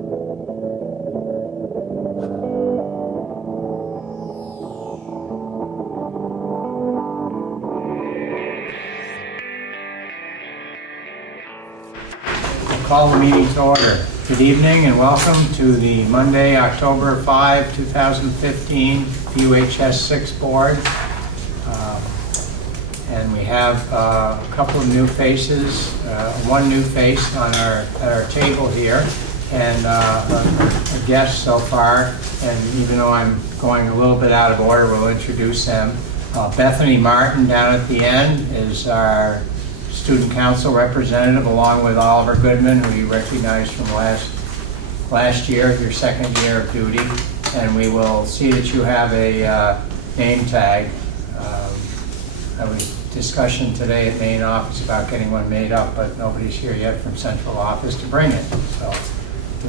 Call the meeting to order. Good evening and welcome to the Monday, October 5, 2015 BUHS 6 Board. And we have a couple of new faces, one new face on at our table here, and a guest so far. And even though I'm going a little bit out of order, we'll introduce them. Bethany Martin down at the end is our Student Council representative, along with Oliver Goodman, who you recognized from last year, your second year of duty. And we will see that you have a name tag. There was discussion today at main office about getting one made up, but nobody's here yet from central office to bring it. So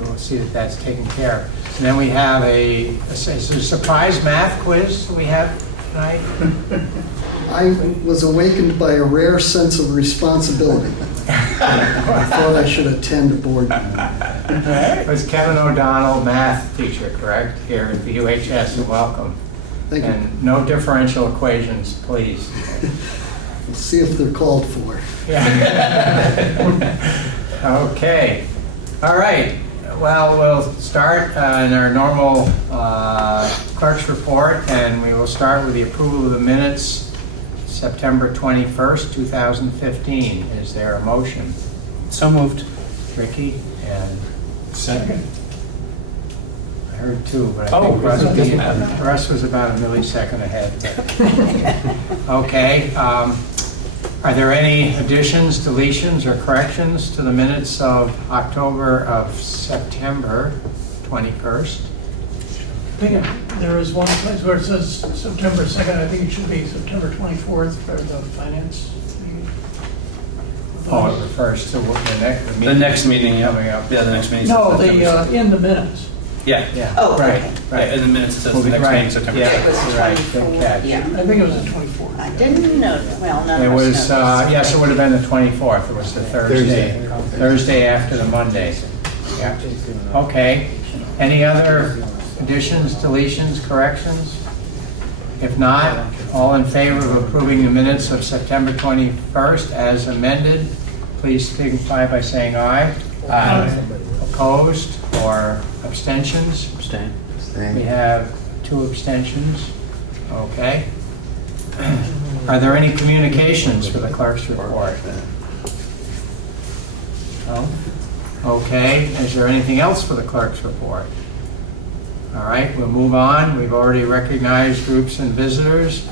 we'll see that that's taken care of. And then we have a surprise math quiz we have tonight. I was awakened by a rare sense of responsibility. I thought I should attend a board meeting. It was Kevin O'Donnell, math teacher, correct, here at the UHS, and welcome. Thank you. And no differential equations, please. We'll see if they're called for. Okay. All right. Well, we'll start in our normal clerk's report, and we will start with the approval of the minutes September 21st, 2015. Is there a motion? So moved. Ricky? And Second. I heard two, but I think Russ was about a millisecond ahead. Okay. Are there any additions, deletions, or corrections to the minutes of September 21st? I think there is one place where it says September 2nd. I think it should be September 24th for the finance meeting. Oh, it refers to The next meeting, yeah. coming up. Yeah, the next meeting. No, in the minutes. Yeah. Yeah. Oh, right, okay. right. In the minutes it says the next meeting, September. Yeah, It was right. 24, Good catch. yeah. I think it was the 24th. I didn't know, well, none It of us was, noticed. yes, it would have been the 24th. It was the Thursday. Thursday after the Monday. Yeah. Okay. Any other additions, deletions, corrections? If not, all in favor of approving the minutes of September 21st as amended, please signify by saying aye. Aye. Opposed or abstentions? Abstain. We have 2 abstentions. Okay. Are there any communications for the clerk's report? No? Okay. Is there anything else for the clerk's report? All right, we'll move on. We've already recognized groups and visitors,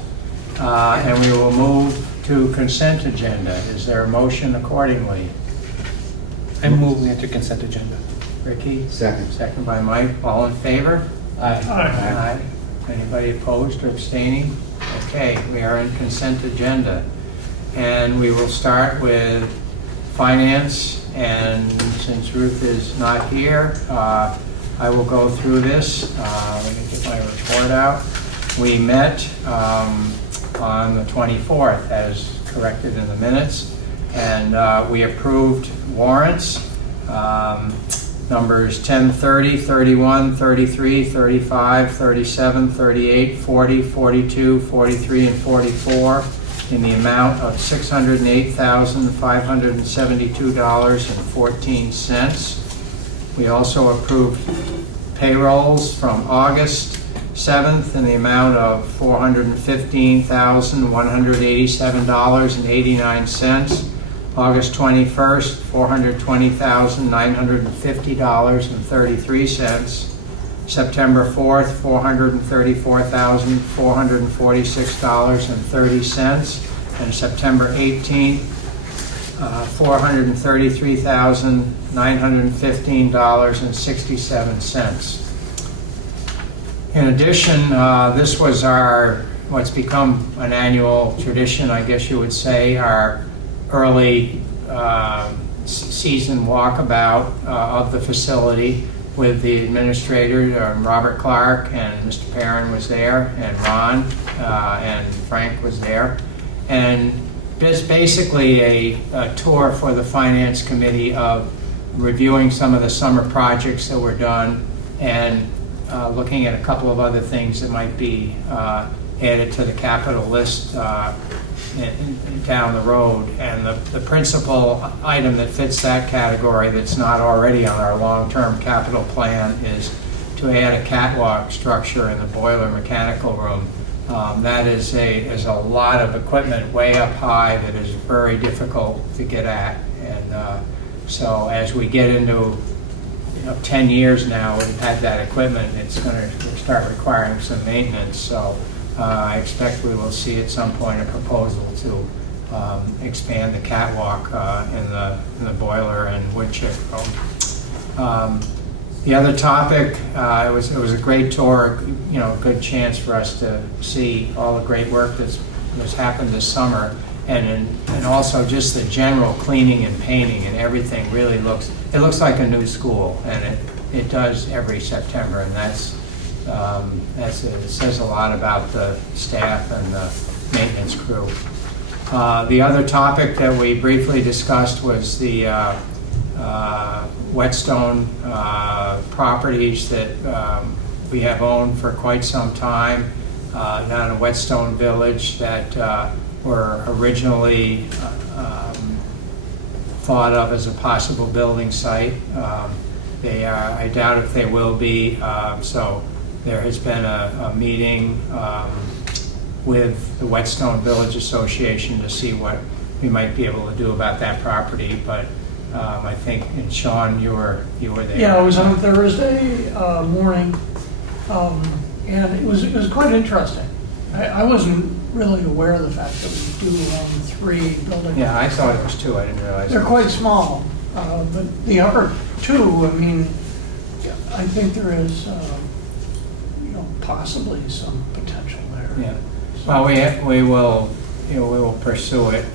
and we will move to consent agenda. Is there a motion accordingly? I move we enter consent agenda. Ricky? Second. Second by Mike. All in favor? Aye. Aye. Anybody opposed or abstaining? Okay, we are in consent agenda. And we will start with finance, and since Ruth is not here, I will go through this. Let me get my report out. We met on the 24th as corrected in the minutes, and we approved warrants. Numbers 10, 30, 31, 33, 35, 37, 38, 40, 42, 43, and 44 in the amount of $608,572.14. We also approved payrolls from August 7th in the amount of $415,187.89. August 21st, $420,950.33. September 4th, $434,446.30. And September 18th, $433,915.67. In addition, this was what's become an annual tradition, I guess you would say, our early season walkabout of the facility with the administrator, Robert Clark, and Mr. Perrin was there, and Ron and Frank was there. And it's basically a tour for the Finance Committee of reviewing some of the summer projects that were done, and looking at a couple of other things that might be added to the capital list down the road. And the principal item that fits that category that's not already on our long-term capital plan is to add a catwalk structure in the boiler mechanical room. That is a lot of equipment way up high that is very difficult to get at. And so as we get into 10 years now, we've had that equipment, it's going to start requiring some maintenance. So I expect we will see at some point a proposal to expand the catwalk in the boiler and wood chip room. The other topic, it was a great tour, a good chance for us to see all the great work that's happened this summer, and also just the general cleaning and painting and everything really looks like a new school, and it does every September, and it says a lot about the staff and the maintenance crew. The other topic that we briefly discussed was the Whetstone properties that we have owned for quite some time down in Whetstone Village that were originally thought of as a possible building site. I doubt if they will be, so there has been a meeting with the Whetstone Village Association to see what we might be able to do about that property, but I think, and Sean, you were there. Yeah, I was on Thursday morning, and it was quite interesting. I wasn't really aware of the fact that we do own 3 buildings. Yeah, I thought it was 2. I didn't realize. They're quite small, but the upper 2, I mean, I think there is, possibly some potential there. Yeah. Well, we will pursue it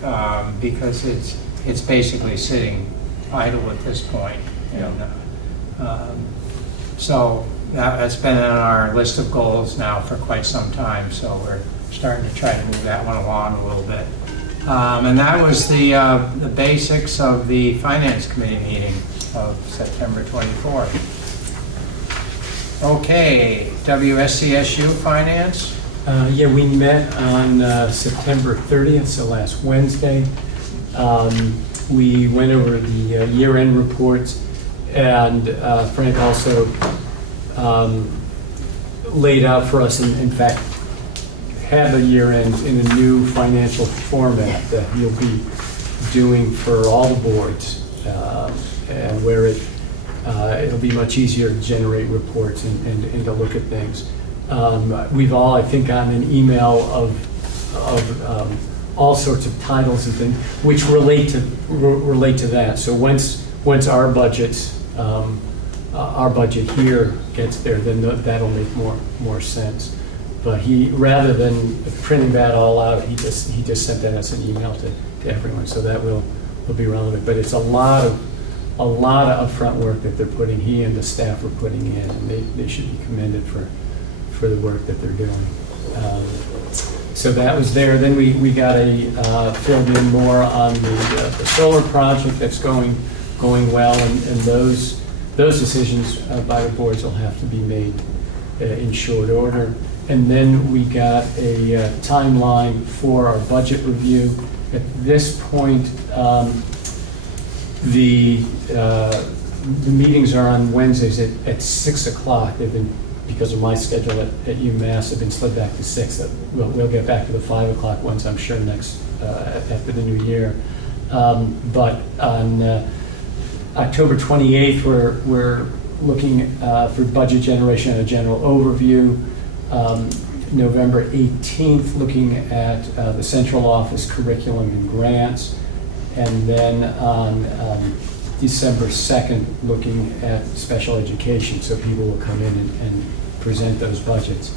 because it's basically sitting idle at this point. And, so that's been on our list of goals now for quite some time. So we're starting to try to move that one along a little bit. And that was the basics of the Finance Committee meeting of September 24th. Okay, WSCSU Finance. Yeah, we met on September 30th, so last Wednesday. We went over the year-end reports, and Frank also laid out for us, in fact, have the year-end in a new financial format that he'll be doing for all the boards, and where it'll be much easier to generate reports and to look at things. We've all, I think, gotten an email of all sorts of titles and things which relate to that. So once our budget here gets there, then that'll make more sense. But he, rather than printing that all out, he just sent that as an email to everyone. So that will be relevant. But it's a lot of upfront work that they're putting. He and the staff are putting in, and they should be commended for the work that they're doing. So that was there. Then we got filled in more on the solar project that's going well, and those decisions by the boards will have to be made in short order. And then we got a timeline for our budget review. At this point, the meetings are on Wednesdays at 6 o'clock. They've been, because of my schedule at UMass, have been slid back to 6. We'll get back to the 5 o'clock ones, I'm sure, next after the new year. But on October 28th, we're looking for budget generation and a general overview. November 18th, looking at the central office curriculum and grants. And then on December 2nd, looking at special education, so people will come in and present those budgets.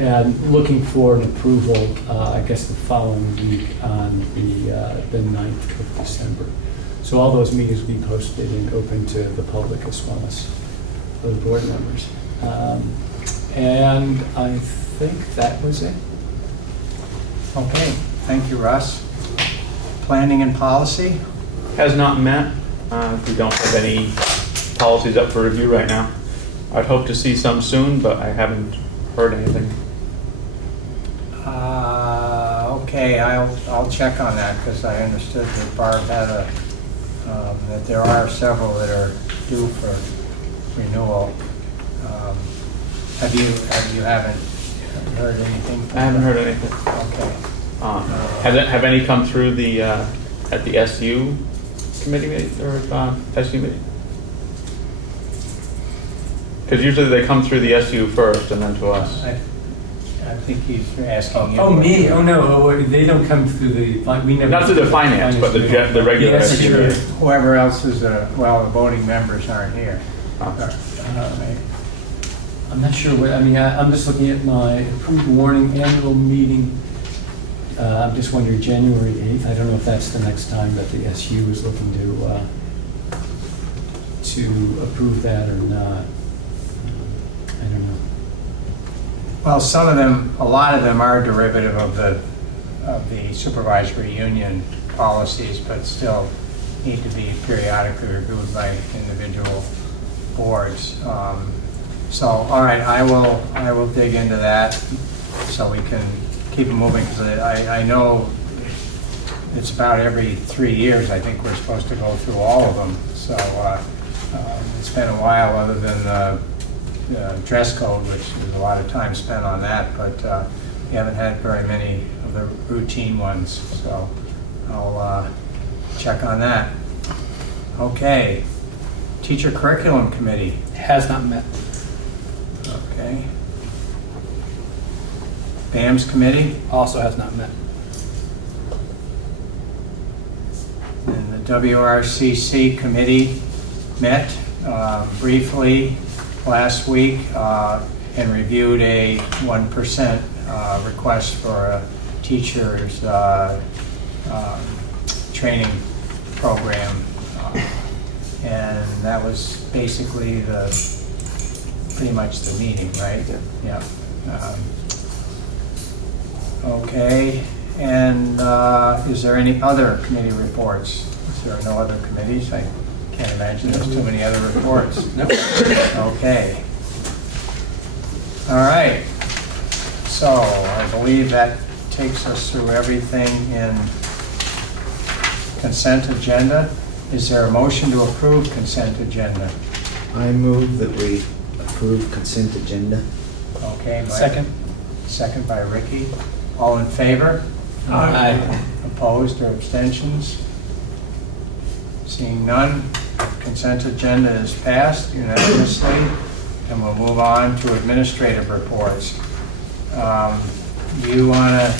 And looking for an approval, I guess the following week on the 9th of December. So all those meetings will be posted and open to the public as well as the board members. And I think that was it. Okay, thank you, Russ. Planning and policy? Has not met. We don't have any policies up for review right now. I'd hope to see some soon, but I haven't heard anything. Okay, I'll check on that, because I understood that Barb had that there are several that are due for renewal. Haven't heard anything? I haven't heard anything. Okay. Have any come through the at the SU committee meeting or SU meeting? Because usually they come through the SU first and then to us. I think he's asking you. Oh, me? Oh, no, they don't come through the, we never. Not through the finance, but the regular Yes, SU. sure. Whoever else is, the voting members aren't here. I'm not sure what, I'm just looking at my approved warning annual meeting. I'm just wondering, January 8th, I don't know if that's the next time that the SU is looking to approve that or not. I don't know. Well, some of them, a lot of them are derivative of the supervisory union policies, but still need to be periodically reviewed by individual boards. So, all right, I will dig into that so we can keep it moving, because I know it's about every 3 years, I think we're supposed to go through all of them. So it's been a while, other than the dress code, which is a lot of time spent on that, but we haven't had very many of the routine ones, so I'll check on that. Okay, Teacher Curriculum Committee. Has not met. Okay. BAMS Committee, Also has not met. and the WRCC Committee met briefly last week and reviewed a 1% request for a teacher's training program. And that was basically pretty much the meeting, right? Yeah. Okay, and is there any other committee reports? Is there no other committees? I can't imagine there's too many other reports. No. Okay. All right. So I believe that takes us through everything in consent agenda. Is there a motion to approve consent agenda? I move that we approve consent agenda. Okay. Mike? Second. Second by Ricky. All in favor? Aye. Opposed or abstentions? Seeing none, consent agenda is passed unanimously, and we'll move on to administrative reports. Do you want to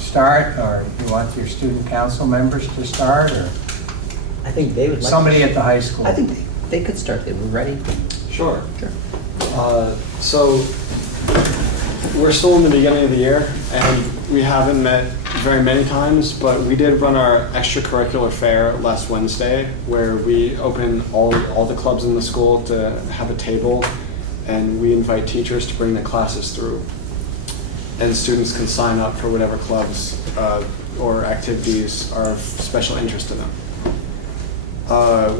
start, or do you want your student council members to start, or I think they would like. somebody at the high school? I think they could start. They were ready. Sure. Sure. So we're still in the beginning of the year, and we haven't met very many times, but we did run our extracurricular fair last Wednesday, where we open all the clubs in the school to have a table, and we invite teachers to bring their classes through. And students can sign up for whatever clubs or activities are of special interest to them.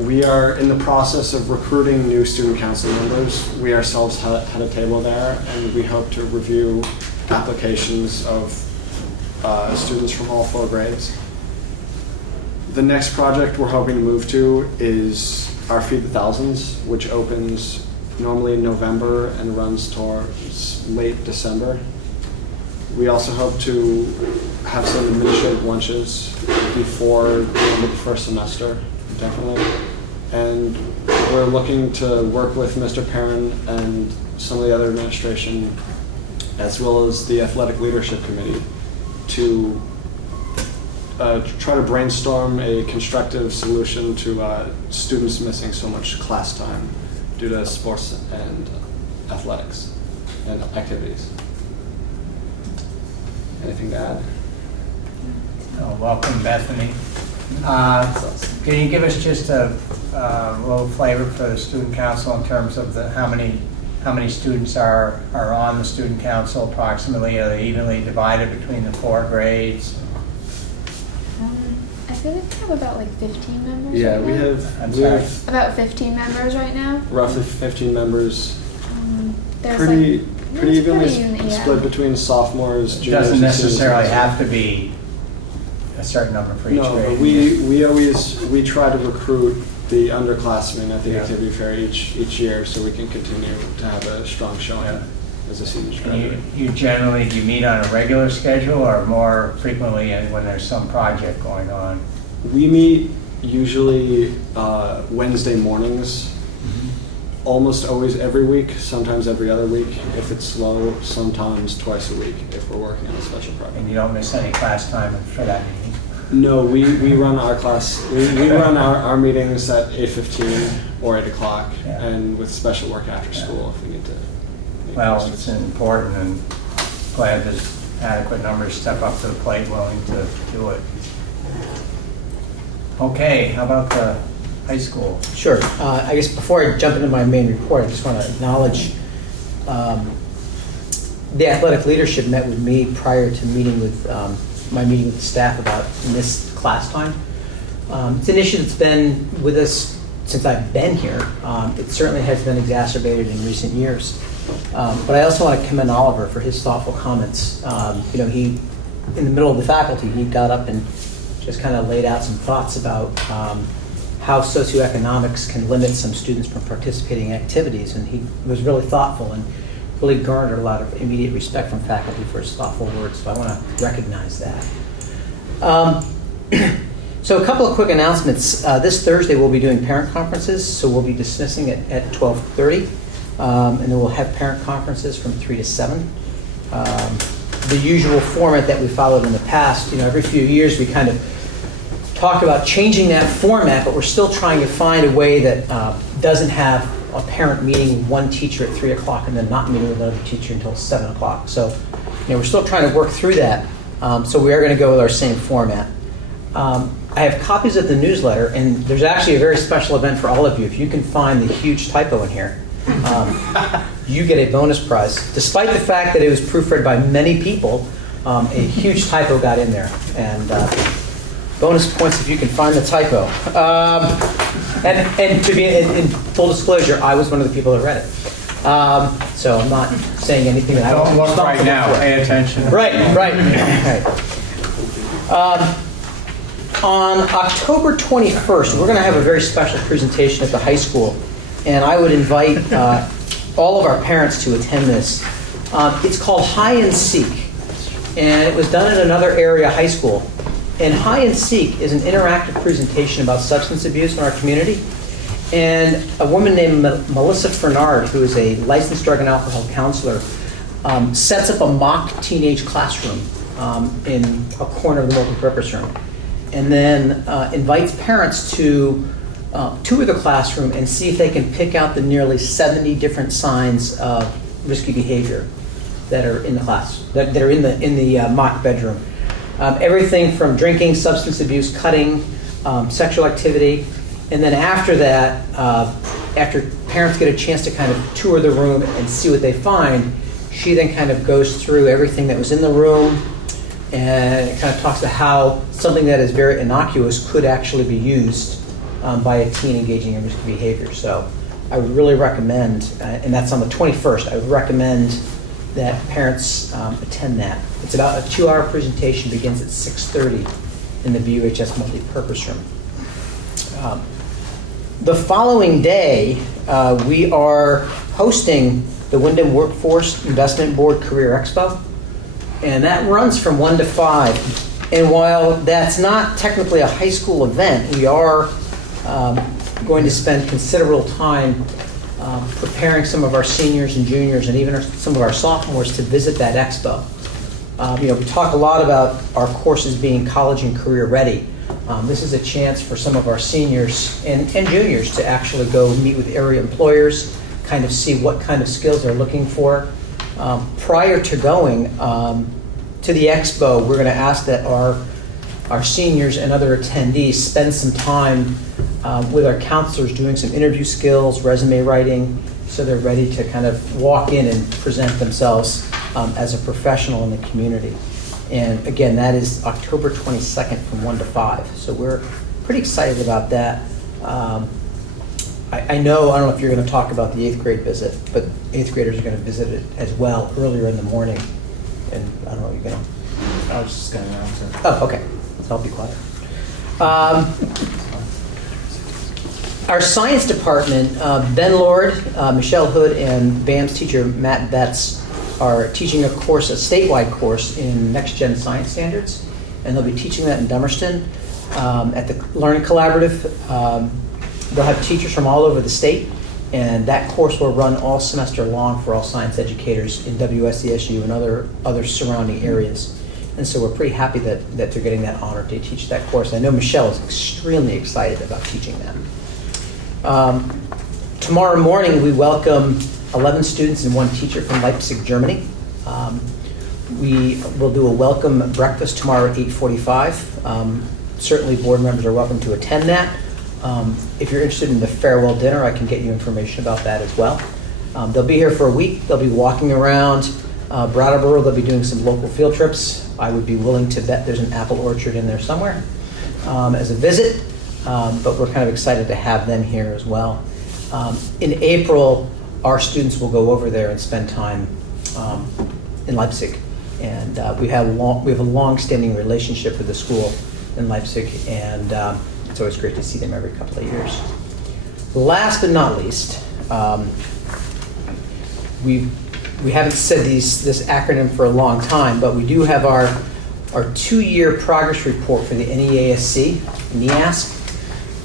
We are in the process of recruiting new student council members. We ourselves had a table there, and we hope to review applications of students from all 4 grades. The next project we're hoping to move to is our Feed the Thousands, which opens normally in November and runs towards late December. We also hope to have some administrative lunches before the end of the first semester, definitely. And we're looking to work with Mr. Perrin and some of the other administration, as well as the Athletic Leadership Committee, to try to brainstorm a constructive solution to students missing so much class time due to sports and athletics and activities. Anything to add? Welcome, Bethany. Can you give us just a little flavor for the student council in terms of how many students are on the student council approximately? Are they evenly divided between the 4 grades? I feel like we have about like 15 members? Yeah, right we now? have, I'm we sorry. have About 15 members right now. roughly 15 members, There's pretty like, pretty it's evenly even, yeah. split between sophomores, It juniors, doesn't and seniors. necessarily have to be a certain number for each No, grade. but we try to recruit the underclassmen at the Yeah. activity fair each year, so we can continue to have a strong showing Yeah. as a seniors And graduate. you generally, do you meet on a regular schedule or more frequently when there's some project going on? We meet usually Wednesday mornings, almost always every week, sometimes every other week. If it's slow, sometimes twice a week if we're working on a special project. And you don't miss any class time for that meeting? No, we run our class, we run our meetings at 8:15 or 8 o'clock, Yeah. and with special work after school if we need to. make Well, those. it's important and glad there's adequate numbers step up to the plate willing to do it. Okay, how about the high school? Sure. I guess before I jump into my main report, I just want to acknowledge the athletic leadership met with me prior to meeting with my meeting with the staff about missed class time. It's an issue that's been with us since I've been here. It certainly has been exacerbated in recent years. But I also want to commend Oliver for his thoughtful comments. He, in the middle of the faculty, he got up and just kind of laid out some thoughts about how socioeconomics can limit some students from participating in activities. And he was really thoughtful and really garnered a lot of immediate respect from faculty for his thoughtful words. So I want to recognize that. So a couple of quick announcements. This Thursday we'll be doing parent conferences, so we'll be dismissing it at 12:30. And then we'll have parent conferences from 3 to 7. The usual format that we followed in the past, every few years we kind of talk about changing that format, but we're still trying to find a way that doesn't have a parent meeting with one teacher at 3 o'clock and then not meeting with another teacher until 7 o'clock. So we're still trying to work through that. So we are going to go with our same format. I have copies of the newsletter, and there's actually a very special event for all of you. If you can find the huge typo in here, you get a bonus prize. Despite the fact that it was proofread by many people, a huge typo got in there. And bonus points if you can find the typo. And to be in full disclosure, I was one of the people that read it. So I'm not saying anything that I Don't wasn't look right responsible now, for. pay attention. Right. On October 21st, we're going to have a very special presentation at the high school, and I would invite all of our parents to attend this. It's called Hide and Seek, and it was done at another area high school. And Hide and Seek is an interactive presentation about substance abuse in our community. And a woman named Melissa Fernard, who is a licensed drug and alcohol counselor, sets up a mock teenage classroom in a corner of the multipurpose room, and then invites parents to tour the classroom and see if they can pick out the nearly 70 different signs of risky behavior that are in the class, that are in the mock bedroom. Everything from drinking, substance abuse, cutting, sexual activity, and then after that, after parents get a chance to kind of tour the room and see what they find, she then kind of goes through everything that was in the room and it kind of talks about how something that is very innocuous could actually be used by a teen engaging in risky behavior. So I would really recommend, and that's on the 21st, I would recommend that parents attend that. It's about a 2-hour presentation, begins at 6:30 in the BUHS multipurpose room. The following day, we are hosting the Wyndham Workforce Investment Board Career Expo, and that runs from 1 to 5. And while that's not technically a high school event, we are going to spend considerable time preparing some of our seniors and juniors and even some of our sophomores to visit that expo. We talk a lot about our courses being college and career ready. This is a chance for some of our seniors and juniors to actually go meet with area employers, kind of see what kind of skills they're looking for. Prior to going to the expo, we're going to ask that our seniors and other attendees spend some time with our counselors doing some interview skills, resume writing, so they're ready to kind of walk in and present themselves as a professional in the community. And again, that is October 22nd from 1 to 5. So we're pretty excited about that. I don't know if you're going to talk about the 8th grade visit, but 8th graders are going to visit it as well earlier in the morning. And I don't know, you're going to... I was just going to answer. Oh, okay. So I'll be quiet. Our science department, Ben Lord, Michelle Hood, and BAM's teacher Matt Betts are teaching a course, a statewide course in next-gen science standards, and they'll be teaching that in Dummerston at the Learning Collaborative. They'll have teachers from all over the state, and that course will run all semester long for all science educators in WSESU and other surrounding areas. And so we're pretty happy that they're getting that honor to teach that course. I know Michelle is extremely excited about teaching that. Tomorrow morning, we welcome 11 students and 1 teacher from Leipzig, Germany. We will do a welcome breakfast tomorrow at 8:45. Certainly, board members are welcome to attend that. If you're interested in the farewell dinner, I can get you information about that as well. They'll be here for a week. They'll be walking around Brattleboro. They'll be doing some local field trips. I would be willing to bet there's an apple orchard in there somewhere as a visit, but we're kind of excited to have them here as well. In April, our students will go over there and spend time in Leipzig, and we have a long-standing relationship with the school in Leipzig, and it's always great to see them every couple of years. Last but not least, we haven't said this acronym for a long time, but we do have our 2-year progress report for the NEASC,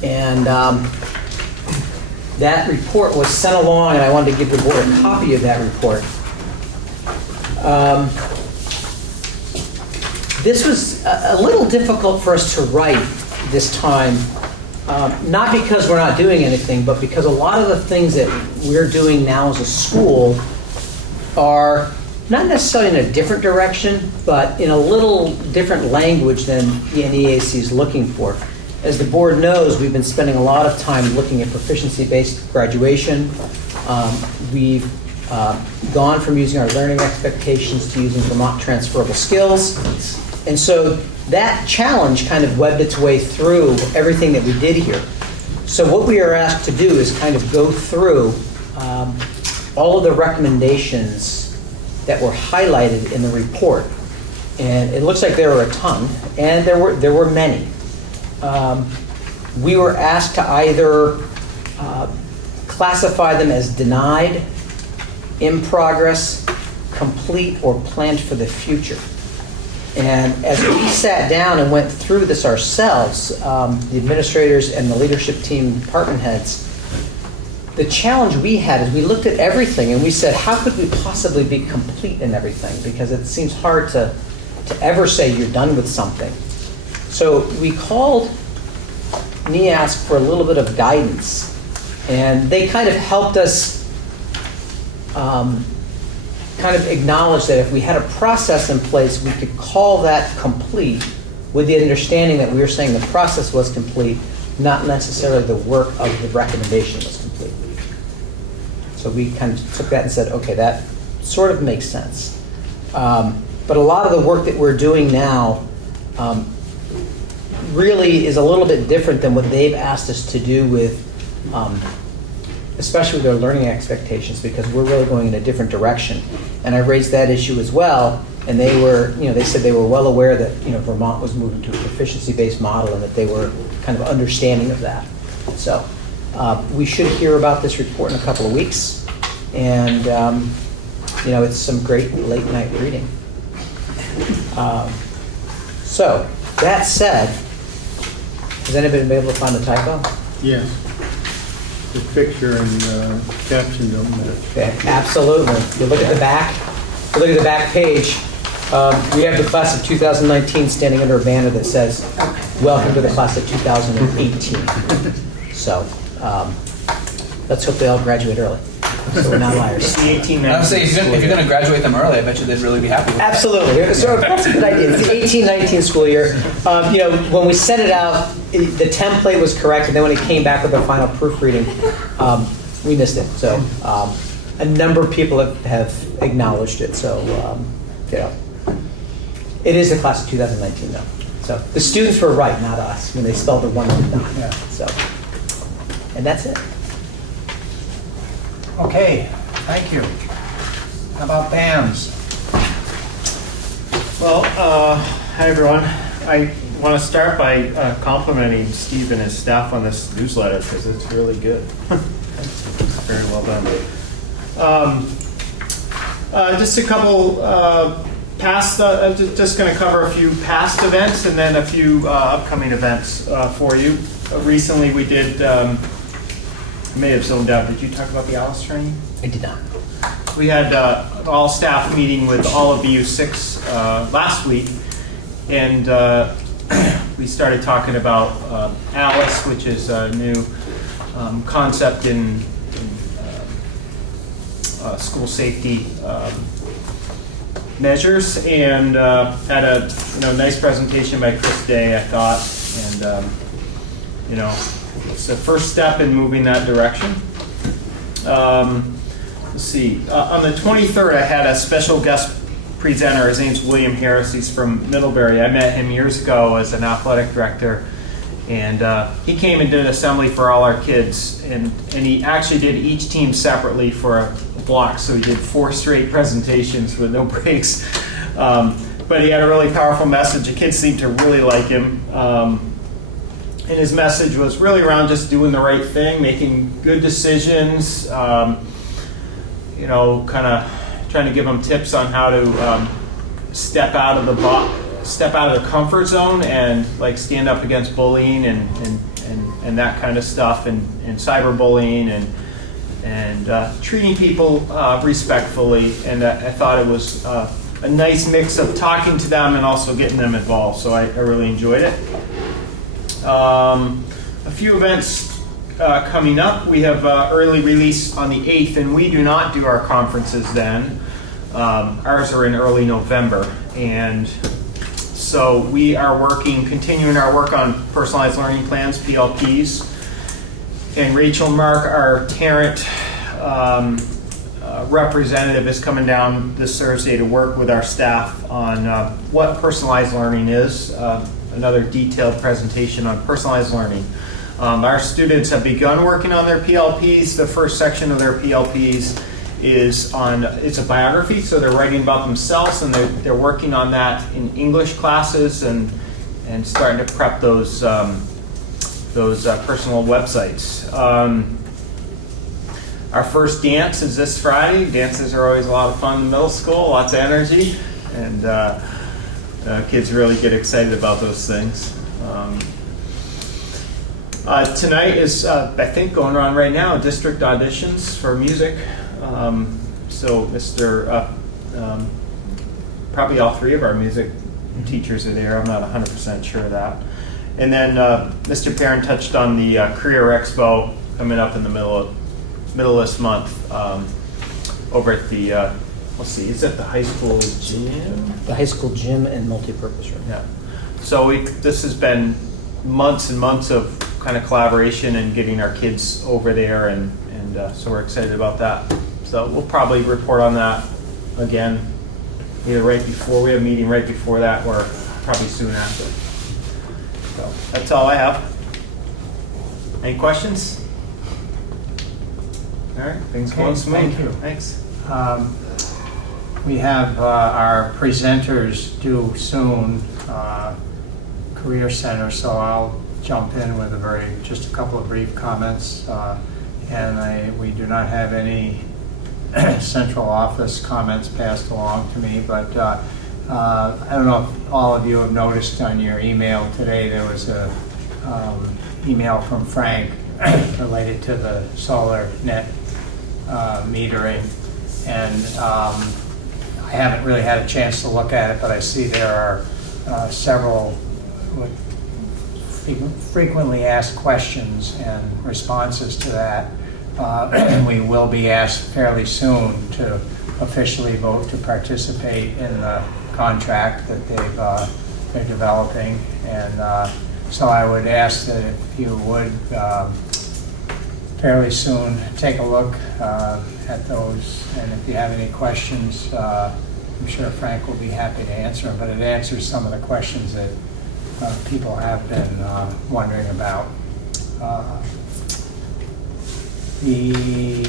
and that report was sent along, and I wanted to give the board a copy of that report. This was a little difficult for us to write this time, not because we're not doing anything, but because a lot of the things that we're doing now as a school are not necessarily in a different direction, but in a little different language than the NEAC is looking for. As the board knows, we've been spending a lot of time looking at proficiency-based graduation. We've gone from using our learning expectations to using Vermont transferable skills. And so that challenge kind of webbed its way through everything that we did here. So what we are asked to do is kind of go through all of the recommendations that were highlighted in the report. And it looks like there were a ton, and there were many. We were asked to either classify them as denied, in progress, complete, or planned for the future. And as we sat down and went through this ourselves, the administrators and the leadership team, department heads, the challenge we had is we looked at everything and we said, how could we possibly be complete in everything? Because it seems hard to ever say you're done with something. So we called NEASC for a little bit of guidance, and they kind of helped us kind of acknowledge that if we had a process in place, we could call that complete with the understanding that we were saying the process was complete, not necessarily the work of the recommendation was complete. So we kind of took that and said, okay, that sort of makes sense. But a lot of the work that we're doing now really is a little bit different than what they've asked us to do with, especially with their learning expectations, because we're really going in a different direction. And I raised that issue as well, and they were, they said they were well aware that, Vermont was moving to a proficiency-based model and that they were kind of understanding of that. So we should hear about this report in a couple of weeks, and it's some great late night reading. So that said, has anybody been able to find the typo? Yes. The picture and caption don't match. Okay, absolutely. You look at the back. You look at the back page. We have the class of 2019 standing under a banner that says, "Welcome to the class of 2018." So let's hope they all graduate early, so we're not liars. I would say if you're going to graduate them early, I bet you they'd really be happy with that. Absolutely. So that's a good idea. It's the 18-19 school year. When we set it out, the template was correct, and then when it came back with the final proofreading, we missed it. So a number of people have acknowledged it. So it is the class of 2019, though. So the students were right, not us, when they spelled the one and not. Yeah. So, and that's it. Okay, thank you. How about BAMS? Well, hi everyone. I want to start by complimenting Steve and his staff on this newsletter because it's really good. It's very well done. Just a couple past, just going to cover a few past events and then a few upcoming events for you. Recently we did, I may have zoned out, did you talk about the ALICE training? I did not. We had an all-staff meeting with all of BU6 last week, and we started talking about ALICE, which is a new concept in school safety measures, and had a nice presentation by Chris Day, I thought, and it's the first step in moving that direction. Let's see, on the 23rd, I had a special guest presenter. His name's William Harris. He's from Middlebury. I met him years ago as an athletic director, and he came and did an assembly for all our kids, and he actually did each team separately for a block, so he did 4 straight presentations with no breaks. But he had a really powerful message. The kids seemed to really like him. And his message was really around just doing the right thing, making good decisions, kind of trying to give them tips on how to step out of the comfort zone and like stand up against bullying and that kind of stuff, and cyberbullying and treating people respectfully. And I thought it was a nice mix of talking to them and also getting them involved. So I really enjoyed it. A few events coming up. We have early release on the 8th, and we do not do our conferences then. Ours are in early November, and so we are continuing our work on personalized learning plans, PLPs. And Rachel Mark, our Tarrant representative, is coming down this Thursday to work with our staff on what personalized learning is. Another detailed presentation on personalized learning. Our students have begun working on their PLPs. The first section of their PLPs is it's a biography, so they're writing about themselves, and they're working on that in English classes and starting to prep those personal websites. Our first dance is this Friday. Dances are always a lot of fun in middle school, lots of energy, and kids really get excited about those things. Tonight is, I think, going on right now, district auditions for music. So probably all 3 of our music teachers are there. I'm not 100% sure of that. And then Mr. Perrin touched on the Career Expo coming up in the middle of this month over at the, it's at the high school gym? The high school gym and multipurpose room. Yeah. So this has been months and months of kind of collaboration and getting our kids over there, and so we're excited about that. So we'll probably report on that again, either right before, we have a meeting right before that, or probably soon after. So that's all I have. Any questions? All right, things going smooth. Thank you. Thanks. We have our presenters due soon, Career Center, so I'll jump in with just a couple of brief comments. And we do not have any central office comments passed along to me, but I don't know if all of you have noticed on your email today, there was a email from Frank related to the solar net metering, and I haven't really had a chance to look at it, but I see there are several frequently asked questions and responses to that. We will be asked fairly soon to officially vote to participate in the contract that they're developing, and so I would ask that if you would fairly soon take a look at those, and if you have any questions, I'm sure Frank will be happy to answer them, but it answers some of the questions that people have been wondering about. The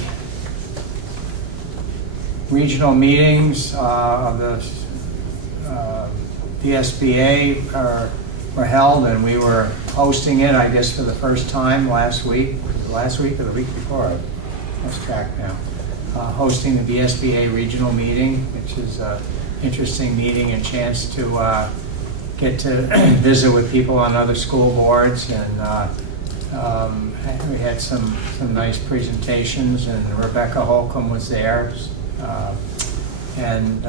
regional meetings of the VSBA were held, and we were hosting it, I guess, for the first time last week. Was it last week or the week before? I lost track now. Hosting the VSBA regional meeting, which is an interesting meeting and chance to get to visit with people on other school boards, and we had some nice presentations, and Rebecca Holcomb was there, and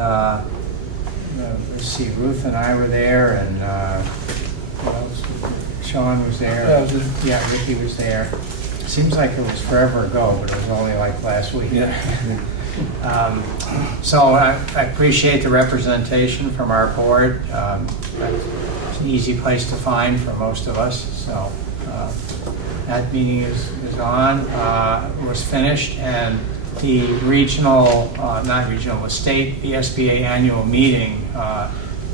let's see, Ruth and I were there, and who else? Sean was there. Yeah, Ricky was there. Seems like it was forever ago, but it was only like last week. Yeah. So I appreciate the representation from our board. It's an easy place to find for most of us. So that meeting is on, was finished, and the regional, not regional, the state VSBA annual meeting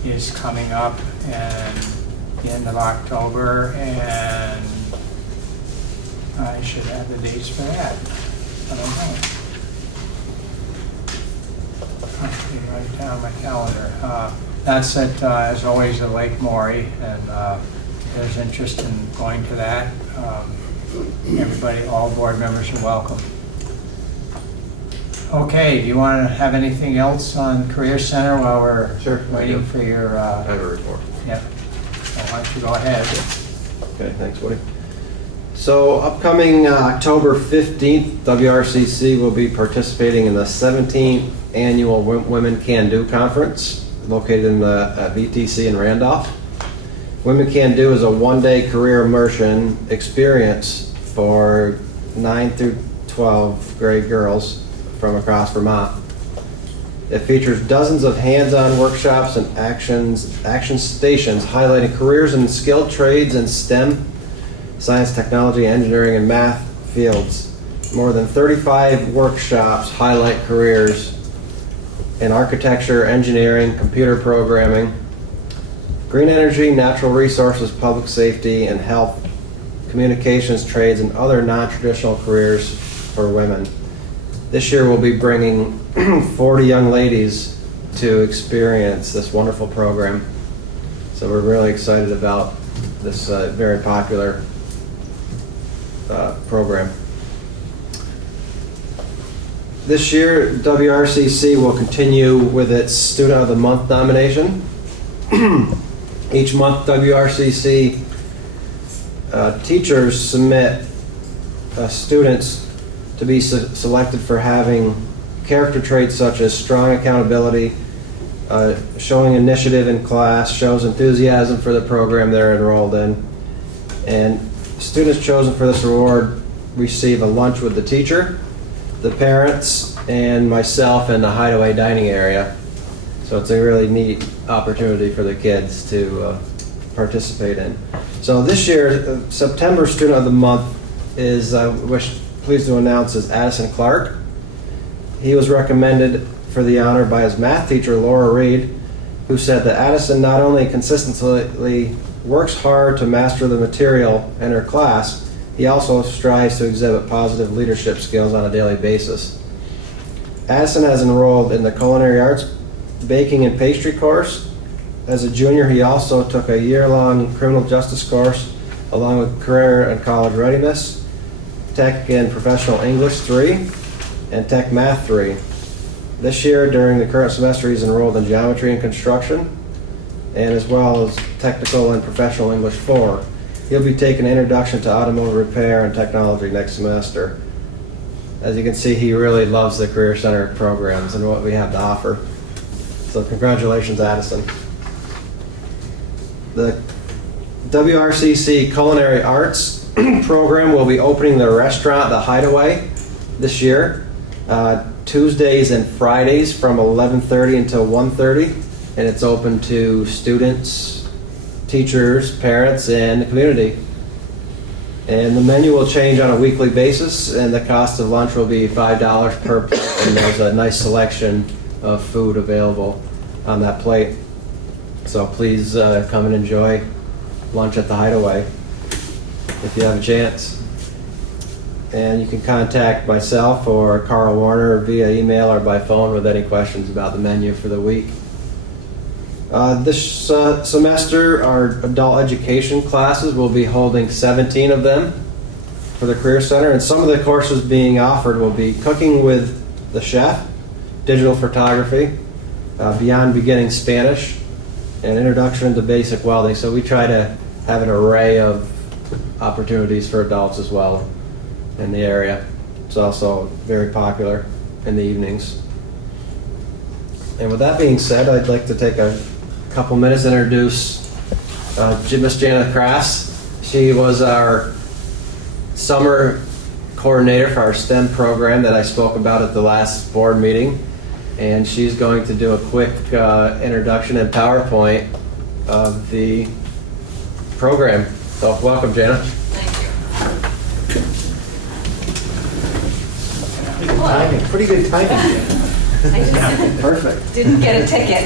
is coming up and the end of October, and I should have the dates for that. I don't know. I can write it down on my calendar. That's at, as always, at Lake Maury, and if there's interest in going to that, everybody, all board members are welcome. Okay, do you want to have anything else on Career Center while we're waiting for your... I have a report. Yeah. Well, why don't you go ahead? Okay, thanks, Woody. So upcoming October 15th, WRCC will be participating in the 17th Annual Women Can Do Conference located in the VTC in Randolph. Women Can Do is a one-day career immersion experience for 9 through 12 grade girls from across Vermont. It features dozens of hands-on workshops and action stations highlighting careers in skilled trades and STEM, science, technology, engineering, and math fields. More than 35 workshops highlight careers in architecture, engineering, computer programming, green energy, natural resources, public safety, and health, communications, trades, and other non-traditional careers for women. This year we'll be bringing 40 young ladies to experience this wonderful program. So we're really excited about this very popular program. This year, WRCC will continue with its Student of the Month nomination. Each month, WRCC teachers submit students to be selected for having character traits such as strong accountability, showing initiative in class, shows enthusiasm for the program they're enrolled in. And students chosen for this award receive a lunch with the teacher, the parents, and myself in the Hideaway dining area. So it's a really neat opportunity for the kids to participate in. So this year, September Student of the Month is, pleased to announce, is Addison Clark. He was recommended for the honor by his math teacher, Laura Reed, who said that Addison not only consistently works hard to master the material in her class, he also strives to exhibit positive leadership skills on a daily basis. Addison has enrolled in the Culinary Arts Baking and Pastry course. As a junior, he also took a year-long criminal justice course along with career and college readiness, Tech and Professional English 3, and Tech Math 3. This year, during the current semester, he's enrolled in Geometry and Construction, and as well as Technical and Professional English 4. He'll be taking Introduction to Automotive Repair and Technology next semester. As you can see, he really loves the Career Center programs and what we have to offer. So congratulations, Addison. The WRCC Culinary Arts program will be opening the restaurant, The Hideaway, this year, Tuesdays and Fridays from 11:30 until 1:30, and it's open to students, teachers, parents, and the community. And the menu will change on a weekly basis, and the cost of lunch will be $5 per plate, and there's a nice selection of food available on that plate. So please come and enjoy lunch at the Hideaway if you have a chance. And you can contact myself or Carl Warner via email or by phone with any questions about the menu for the week. This semester, our adult education classes will be holding 17 of them for the Career Center, and some of the courses being offered will be cooking with the chef, digital photography, beyond beginning Spanish, and introduction to basic welding. So we try to have an array of opportunities for adults as well in the area. It's also very popular in the evenings. And with that being said, I'd like to take a couple minutes to introduce Miss Jana Crafts. She was our summer coordinator for our STEM program that I spoke about at the last board meeting. And she's going to do a quick introduction and PowerPoint of the program. So welcome, Jana. Timing, pretty good timing. I just Perfect. didn't get a ticket.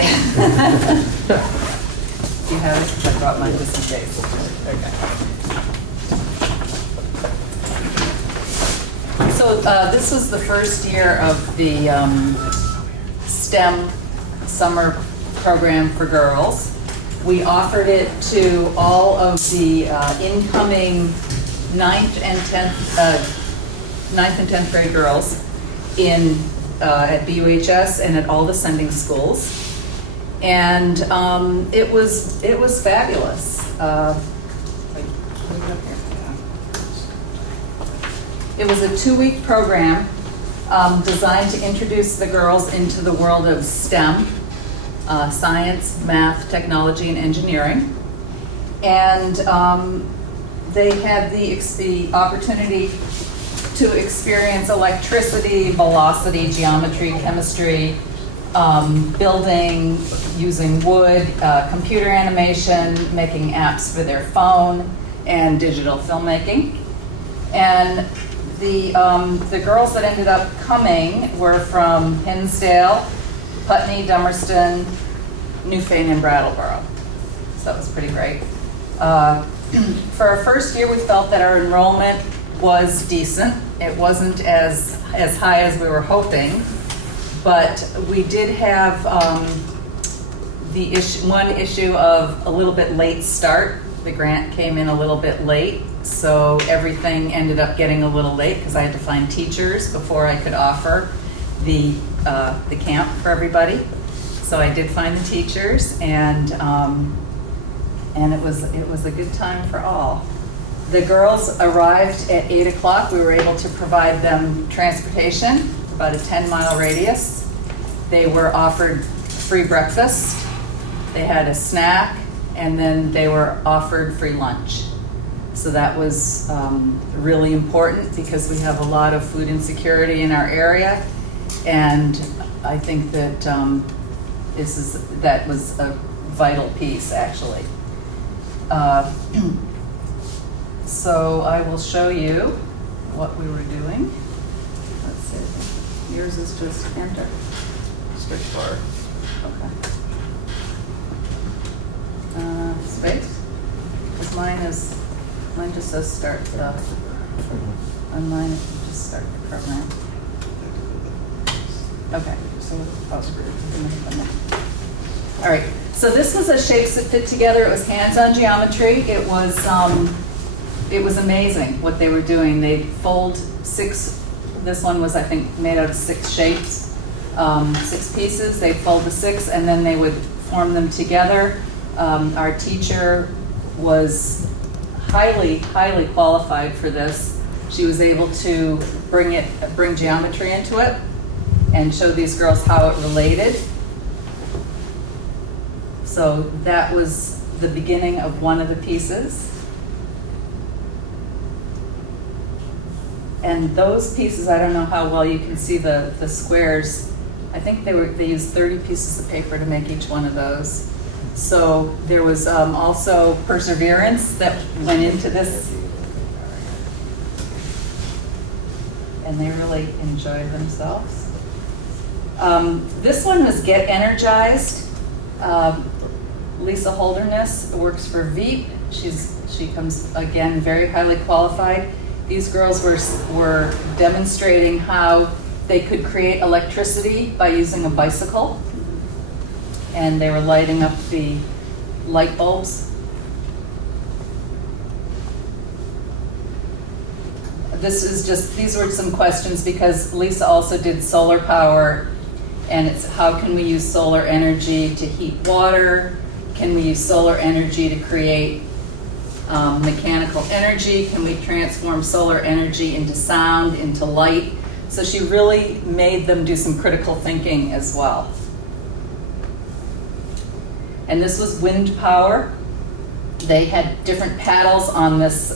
You have it? I brought mine just in case. Okay. So this was the first year of the STEM summer program for girls. We offered it to all of the incoming 9th and 10th grade girls at BUHS and at all the sending schools, and it was fabulous. It was a 2-week program designed to introduce the girls into the world of STEM, science, math, technology, and engineering, and they had the opportunity to experience electricity, velocity, geometry, chemistry, building, using wood, computer animation, making apps for their phone, and digital filmmaking. And the girls that ended up coming were from Hinsdale, Putney, Dummerston, Newfane, and Brattleboro. So that was pretty great. For our first year, we felt that our enrollment was decent. It wasn't as high as we were hoping, but we did have one issue of a little bit late start. The grant came in a little bit late, so everything ended up getting a little late because I had to find teachers before I could offer the camp for everybody. So I did find the teachers, and it was a good time for all. The girls arrived at 8 o'clock. We were able to provide them transportation, about a 10-mile radius. They were offered free breakfast. They had a snack, and then they were offered free lunch. So that was really important because we have a lot of food insecurity in our area, and I think that that was a vital piece, actually. So I will show you what we were doing. Let's see. Yours is just enter. Space bar. Okay. Space. Because mine just says start the. On mine, it just start the program. Okay. So all right. So this was a Shapes That Fit Together. It was hands-on geometry. It was amazing what they were doing. They fold 6, this one was I think made out of 6 shapes, 6 pieces. They fold the 6 and then they would form them together. Our teacher was highly qualified for this. She was able to bring geometry into it and show these girls how it related. So that was the beginning of one of the pieces. And those pieces, I don't know how well you can see the squares. I think they used 30 pieces of paper to make each one of those. So there was also perseverance that went into this. And they really enjoyed themselves. This one was Get Energized. Lisa Holderness works for Veep, She comes, again, very highly qualified. These girls were demonstrating how they could create electricity by using a bicycle. And they were lighting up the light bulbs. These were some questions because Lisa also did solar power, and it's how can we use solar energy to heat water? Can we use solar energy to create mechanical energy? Can we transform solar energy into sound, into light? So she really made them do some critical thinking as well. And this was wind power. They had different paddles on this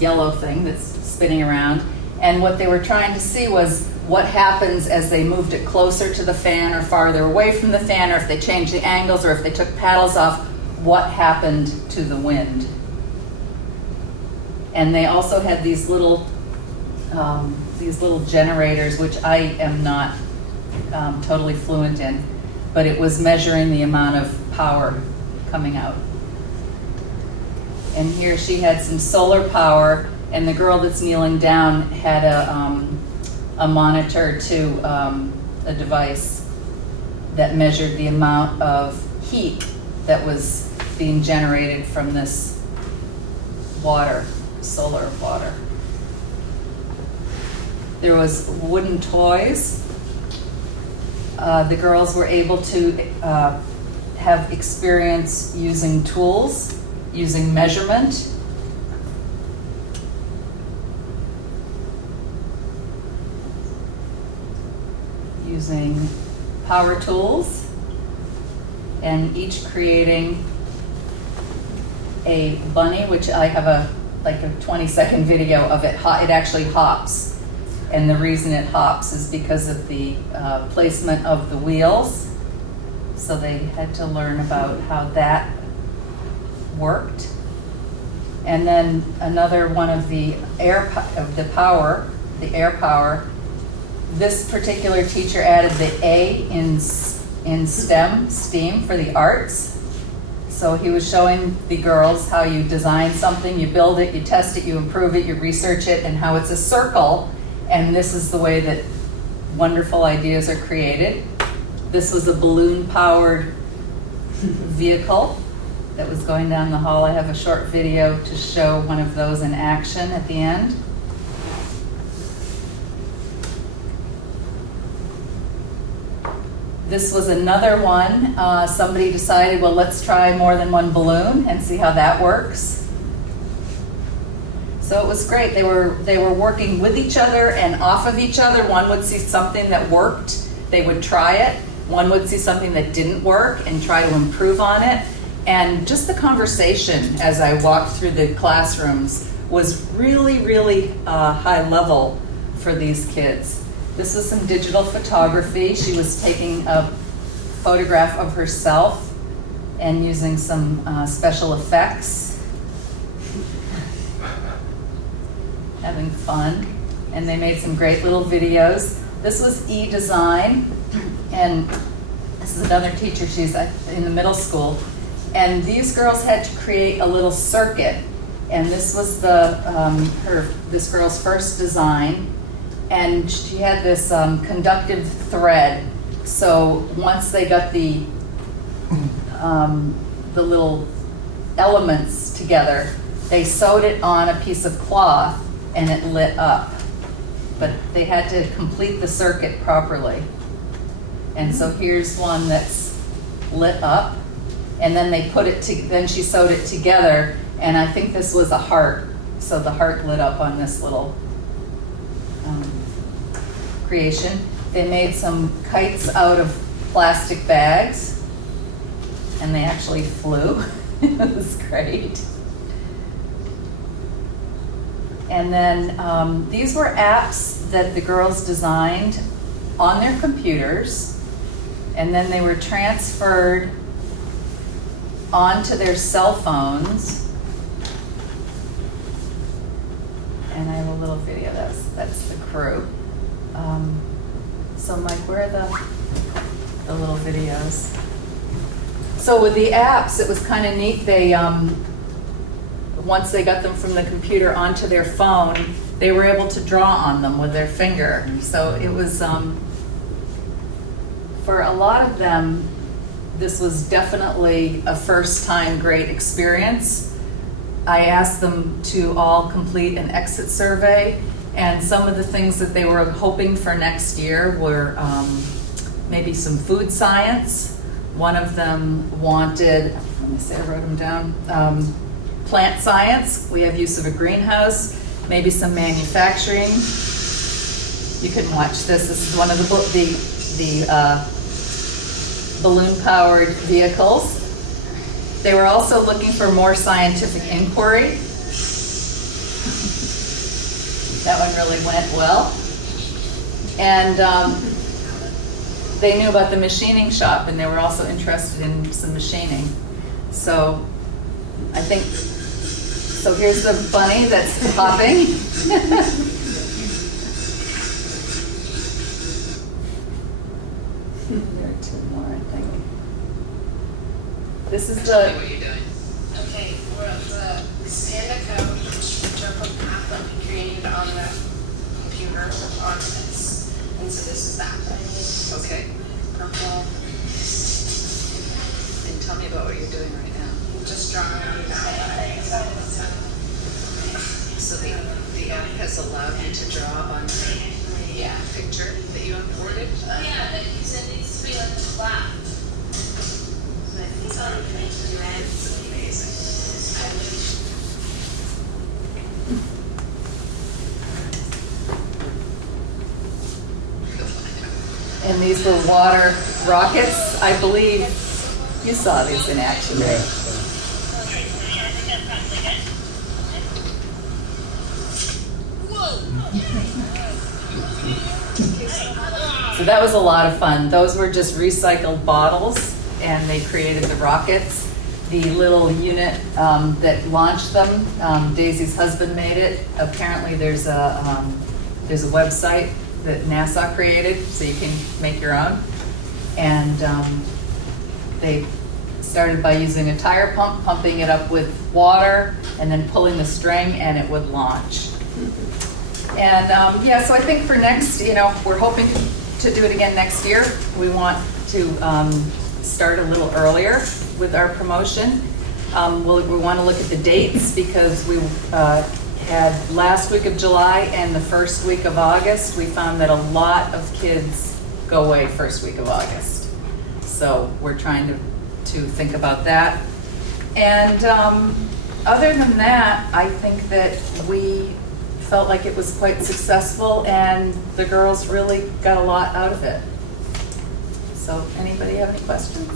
yellow thing that's spinning around. And what they were trying to see was what happens as they moved it closer to the fan or farther away from the fan, or if they changed the angles, or if they took paddles off, what happened to the wind. And they also had these little generators, which I am not totally fluent in, but it was measuring the amount of power coming out. And here she had some solar power, and the girl that's kneeling down had a monitor to a device that measured the amount of heat that was being generated from this water, solar water. There was wooden toys. The girls were able to have experience using tools, using measurement. Using power tools, and each creating a bunny, which I have a 20-second video of it. It actually hops, and the reason it hops is because of the placement of the wheels. So they had to learn about how that worked. And then another one of the air power. This particular teacher added the A in STEM for the arts. So he was showing the girls how you design something, you build it, you test it, you improve it, you research it, and how it's a circle. And this is the way that wonderful ideas are created. This was a balloon-powered vehicle that was going down the hall. I have a short video to show one of those in action at the end. This was another one. Somebody decided, well, let's try more than one balloon and see how that works. So it was great. They were working with each other and off of each other. One would see something that worked, they would try it. One would see something that didn't work and try to improve on it. And just the conversation as I walked through the classrooms was really, really high level for these kids. This was some digital photography. She was taking a photograph of herself and using some special effects. Having fun. And they made some great little videos. This was e-design, and this is another teacher. She's in the middle school. And these girls had to create a little circuit. And this was this girl's first design. And she had this conductive thread. So once they got the little elements together, they sewed it on a piece of cloth and it lit up. But they had to complete the circuit properly. And so here's one that's lit up. And then they then she sewed it together, and I think this was a heart. So the heart lit up on this little creation. They made some kites out of plastic bags, and they actually flew. It was great. And then these were apps that the girls designed on their computers, and then they were transferred onto their cell phones. And I have a little video, that's the crew. So Mike, where are the little videos? So with the apps, it was kind of neat. They, once they got them from the computer onto their phone, they were able to draw on them with their finger. So it was, for a lot of them, this was definitely a first-time great experience. I asked them to all complete an exit survey, and some of the things that they were hoping for next year were maybe some food science. One of them wanted, let me see, I wrote them down, plant science. We have use of a greenhouse, maybe some manufacturing. You can watch this. This is one of the balloon-powered vehicles. They were also looking for more scientific inquiry. That one really went well. And they knew about the machining shop, and they were also interested in some machining. So I think, so here's the bunny that's hopping. There are two more, I think. This is the... What you're doing. Okay, we're the standard code circle path that we created on the computer on this. And so this is that. Okay. Purple. And tell me about what you're doing right now. Just drawing on that. So the app has allowed you to draw on the picture that you imported? Yeah, that you said needs to be like flat. It's amazing. And these were water rockets. I believe you saw these in action, right? So that was a lot of fun. Those were just recycled bottles, and they created the rockets. The little unit that launched them, Daisy's husband made it. Apparently there's a website that NASA created, so you can make your own. And they started by using a tire pump, pumping it up with water, and then pulling the string, and it would launch. And yeah, so I think for next, we're hoping to do it again next year. We want to start a little earlier with our promotion. We want to look at the dates because we had last week of July and the first week of August. We found that a lot of kids go away first week of August. So we're trying to think about that. And other than that, I think that we felt like it was quite successful and the girls really got a lot out of it. So anybody have any questions?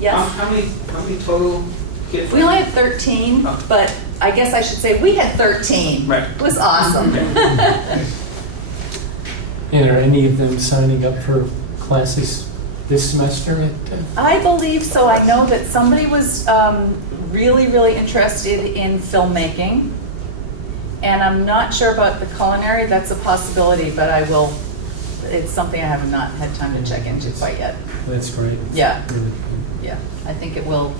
Yes? How many total kids? We only had 13, but I guess I should say we had 13. Right. It was awesome. And are any of them signing up for classes this semester? I believe so. I know that somebody was really, really interested in filmmaking. And I'm not sure about the culinary. That's a possibility, but I will. It's something I have not had time to check into quite yet. That's great. Yeah. Really Yeah, I think it will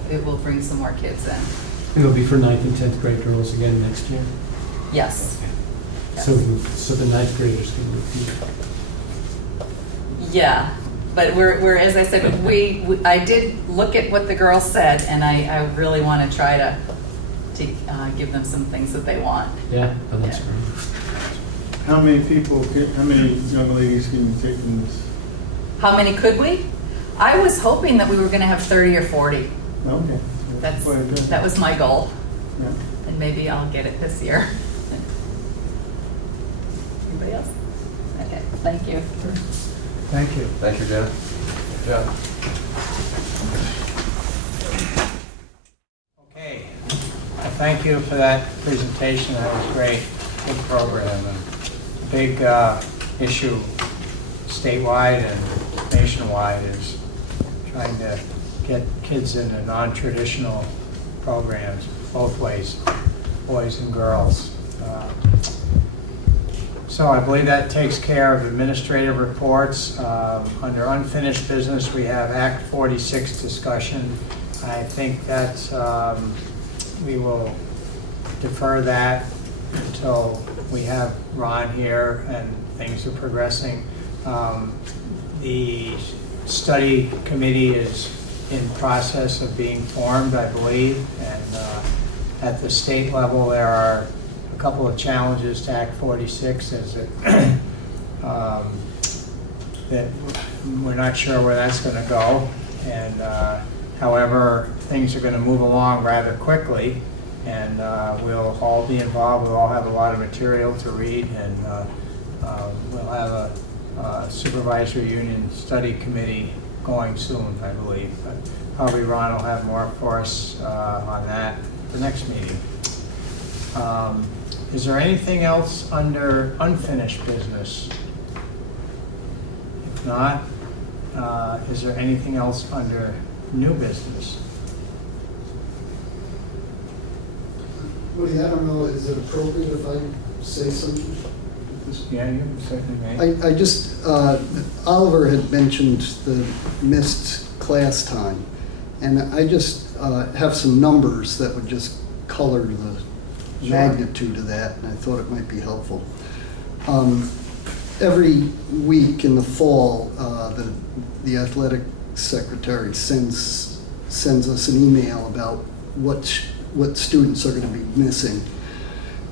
bring some more kids in. It'll be for 9th and 10th grade girls again next year? Yes. So the 9th graders can repeat. Yeah, but we're as I said, I did look at what the girls said, and I really want to try to give them some things that they want. Yeah, well, that's great. How many young ladies can you take in this? How many could we? I was hoping that we were going to have 30 or 40. Okay. That was my goal. Yeah. And maybe I'll get it this year. Anybody else? Okay, thank you. Thank you. Thank you, Jen. Good job. Okay. Well, thank you for that presentation. That was great. Good program. And a big issue statewide and nationwide is trying to get kids into non-traditional programs both ways, boys and girls. So I believe that takes care of administrative reports. Under unfinished business, we have Act 46 discussion. I think that's, we will defer that until we have Ron here and things are progressing. The study committee is in process of being formed, I believe, and at the state level there are a couple of challenges to Act 46 as it that we're not sure where that's going to go, and however things are going to move along rather quickly, and we'll all be involved. We'll all have a lot of material to read, and we'll have a supervisory union study committee going soon, I believe. But probably Ron will have more for us on that the next meeting. Is there anything else under unfinished business? If not, is there anything else under new business? Woody, I don't know, is it appropriate if I say something? Yeah, you certainly may. I just, Oliver had mentioned the missed class time, and I just have some numbers that would just color the magnitude of that, and I thought it might be helpful. Every week in the fall, the athletic secretary sends us an email about what students are going to be missing.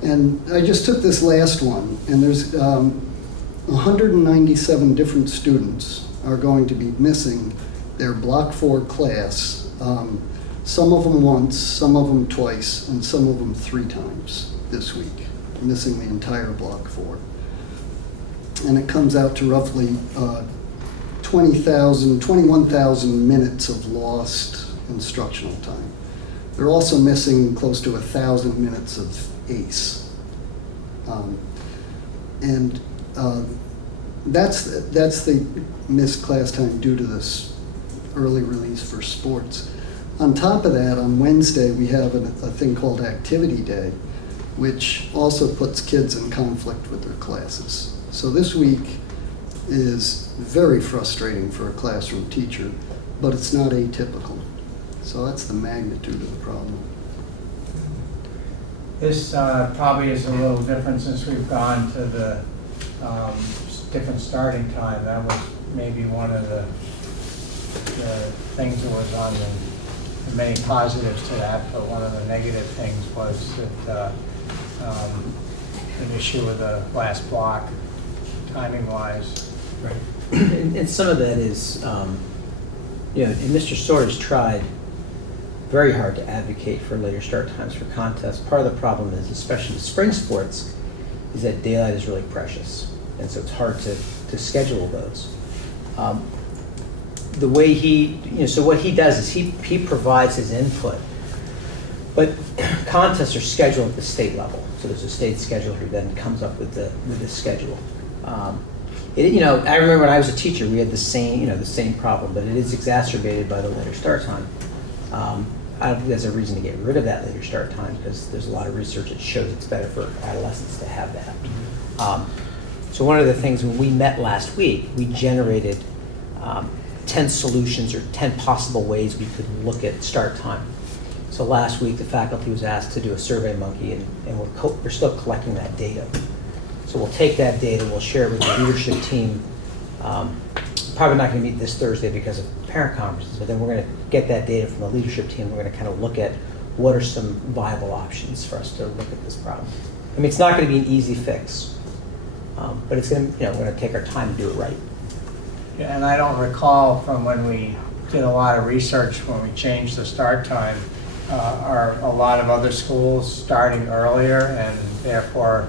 And I just took this last one, and there's 197 different students are going to be missing their Block 4 class. Some of them once, some of them twice, and some of them 3 times this week, missing the entire Block 4. And it comes out to roughly 21,000 minutes of lost instructional time. They're also missing close to 1,000 minutes of ACE. That's the missed class time due to this early release for sports. On top of that, on Wednesday, we have a thing called Activity Day, which also puts kids in conflict with their classes. So this week is very frustrating for a classroom teacher, but it's not atypical. So that's the magnitude of the problem. This probably is a little different since we've gone to the different starting time. That was maybe one of the things that was on the many positives to that, but one of the negative things was that an issue with the last block, timing-wise. Right. And some of that is, and Mr. Sorter's tried very hard to advocate for later start times for contests. Part of the problem is, especially spring sports, is that daylight is really precious, and so it's hard to schedule those. The way so what he does is he provides his input, but contests are scheduled at the state level. So there's a state scheduler who then comes up with the schedule. I remember when I was a teacher, we had the same problem, but it is exacerbated by the later start time. I don't think there's a reason to get rid of that later start time because there's a lot of research that shows it's better for adolescents to have that. So one of the things when we met last week, we generated 10 solutions or 10 possible ways we could look at start time. So last week the faculty was asked to do a survey monkey, and we're still collecting that data. So we'll take that data, we'll share it with the leadership team. Probably not going to meet this Thursday because of parent conferences, but then we're going to get that data from the leadership team. We're going to kind of look at what are some viable options for us to look at this problem. I mean, it's not going to be an easy fix, but it's going to, we're going to take our time to do it right. Yeah, and I don't recall from when we did a lot of research when we changed the start time, are a lot of other schools starting earlier and therefore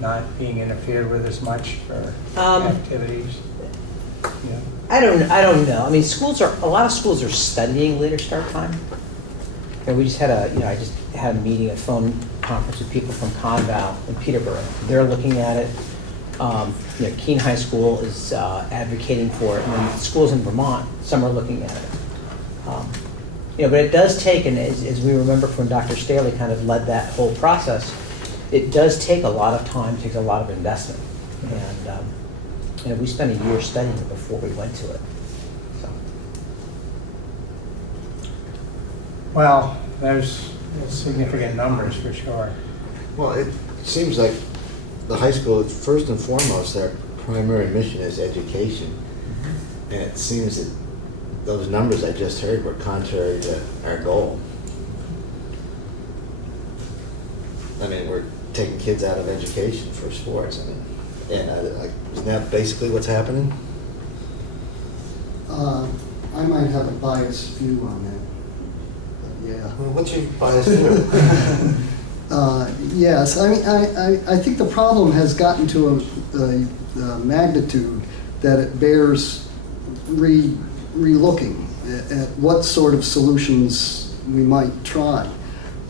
not being interfered with as much for activities? Yeah. I don't know. I mean, a lot of schools are studying later start time. And we just had I just had a meeting, a phone conference with people from Conval and Peterborough. They're looking at it. Keene High School is advocating for it, and then schools in Vermont, some are looking at it. But it does take, and as we remember when Dr. Staley kind of led that whole process, it does take a lot of time, takes a lot of investment. And we spent a year studying it before we went to it. So. Well, there's significant numbers for sure. Well, it seems like the high school, first and foremost, their primary mission is education. And it seems that those numbers I just heard were contrary to our goal. I mean, we're taking kids out of education for sports. I mean, and isn't that basically what's happening? I might have a biased view on that. But yeah. Well, what's your bias view? Yes, I mean, I think the problem has gotten to a magnitude that it bears re-looking at what sort of solutions we might try.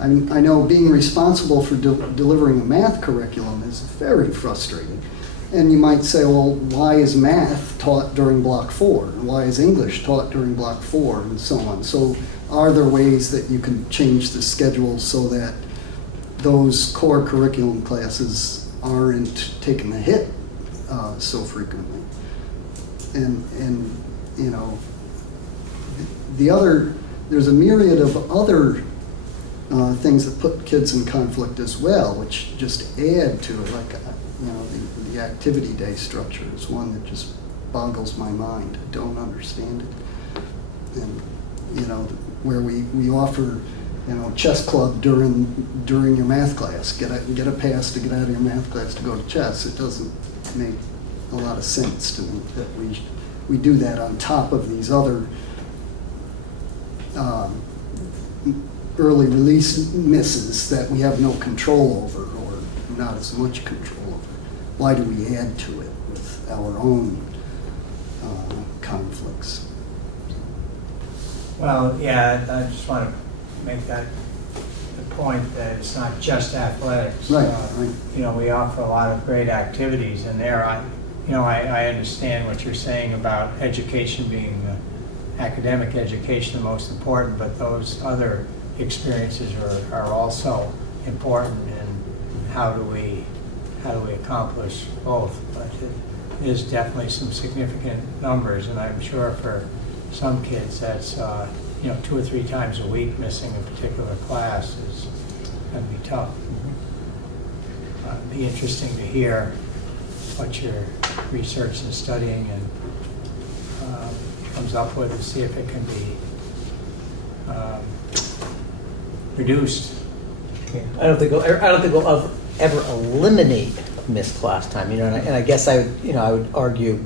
I know being responsible for delivering a math curriculum is very frustrating. And you might say, well, why is math taught during block 4? Why is English taught during block 4? And so on. So are there ways that you can change the schedule so that those core curriculum classes aren't taking the hit so frequently? And you know, there's a myriad of other things that put kids in conflict as well, which just add to it, like you know, the activity day structure is one that just boggles my mind. I don't understand it. And you know, where we offer, you know, chess club during your math class, get a pass to get out of your math class to go to chess. It doesn't make a lot of sense to me that we do that on top of these other early release misses that we have no control over, or not as much control over. Why do we add to it with our own conflicts? Well, yeah, I just want to make that the point that it's not just athletics. Right, right. You know, we offer a lot of great activities, and there, I understand what you're saying about education being academic education the most important, but those other experiences are also important. And how do we accomplish both? But it is definitely some significant numbers, and I'm sure for some kids that's 2 or 3 times a week missing a particular class is going to be tough. It'd be interesting to hear what your research and studying and comes up with, and see if it can be reduced. I don't think we'll ever eliminate missed class time. You know, and I guess I would argue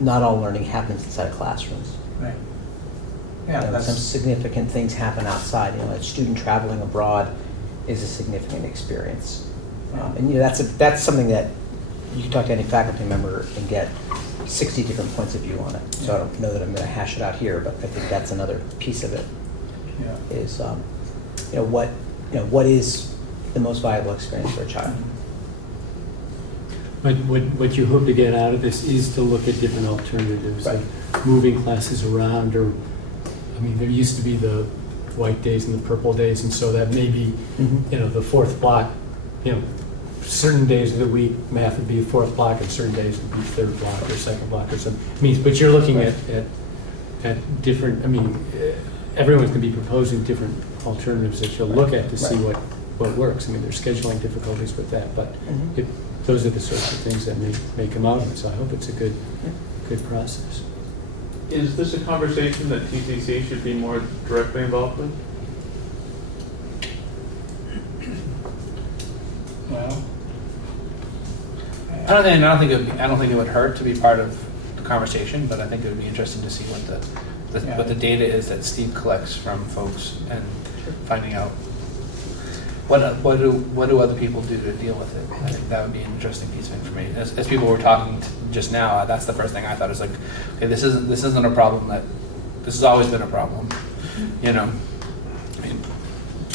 not all learning happens inside of classrooms. Right. Yeah, You know, some significant things happen outside. You know, a student traveling abroad is a significant experience, and you know that's something that you can talk to any faculty member and get 60 different points of view on it. So I don't know that I'm going to hash it out here, but I think that's another piece of it. Yeah. Is what is the most valuable experience for a child. But what you hope to get out of this is to look at different alternatives, Right. like moving classes around, or, I mean, there used to be the white days and the purple days, and so that maybe, the 4th block, certain days of the week, math would be 4th block, and certain days would be 3rd block or 2nd block or something. But you're looking Right. at different, everyone's going to be proposing different alternatives that you'll look at to see what works. There's scheduling difficulties with that, but those are the sorts of things that may come out of it. So I hope it's a good process. Is this a conversation that TCC should be more directly involved with? Well, I don't think it would hurt to be part of the conversation, but I think it would be interesting to see what the data is that Steve collects from folks, and finding out what do other people do to deal with it. I think that would be an interesting piece of information. As people were talking just now, that's the first thing I thought, is like, okay, this isn't a problem this has always been a problem.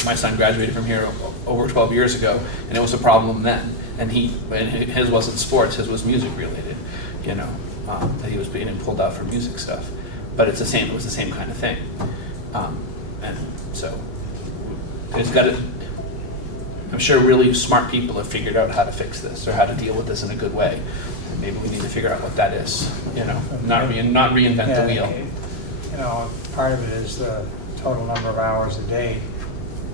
My son graduated from here over 12 years ago, and it was a problem then. And his wasn't sports, his was music related. That he was being pulled out for music stuff. But it was the same kind of thing. And so it's got to. I'm sure really smart people have figured out how to fix this or how to deal with this in a good way. And maybe we need to figure out what that is, you know, not reinvent the wheel. You know, part of it is the total number of hours a day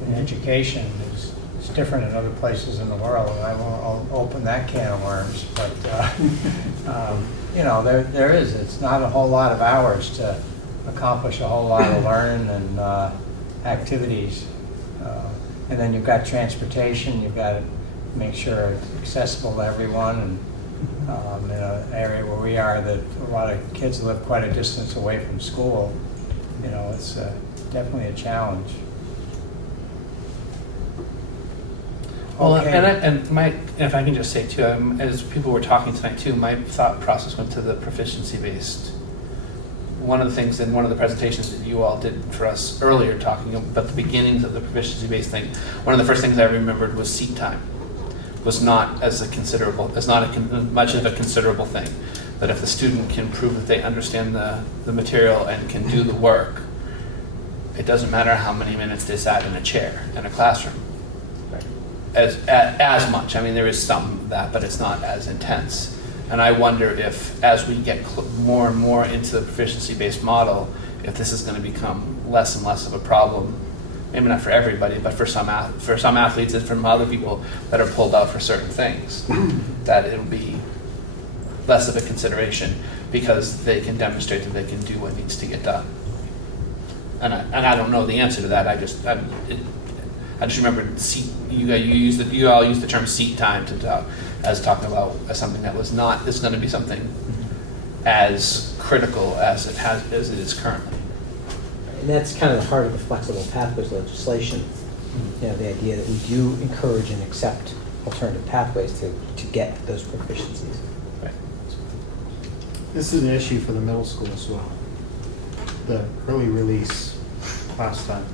in education is different in other places in the world, and I won't open that can of worms, but, you know, there is. It's not a whole lot of hours to accomplish a whole lot of learning and activities. And then you've got transportation, you've got to make sure it's accessible to everyone, and in an area where we are that a lot of kids live quite a distance away from school, you know, it's definitely a challenge. Well, Okay. if I can just say too, as people were talking tonight too, my thought process went to the proficiency-based. One of the things in one of the presentations that you all did for us earlier, talking about the beginnings of the proficiency-based thing, one of the first things I remembered was seat time. Was not as much of a considerable thing. That if the student can prove that they understand the material and can do the work, it doesn't matter how many minutes they sat in a chair in a classroom. As much. I mean, there is some of that, but it's not as intense. And I wonder if, as we get more and more into the proficiency-based model, if this is going to become less and less of a problem. Maybe not for everybody, but for some athletes and from other people that are pulled out for certain things, that it'll be less of a consideration because they can demonstrate that they can do what needs to get done. And I don't know the answer to that. I just remember you all used the term seat time to talk as talking about as something that was not is going to be something as critical as it is currently. And that's kind of the heart of the flexible pathways legislation. You know, the idea that we do encourage and accept alternative pathways to get those proficiencies. Right. This is an issue for the middle school as well. The early release class time.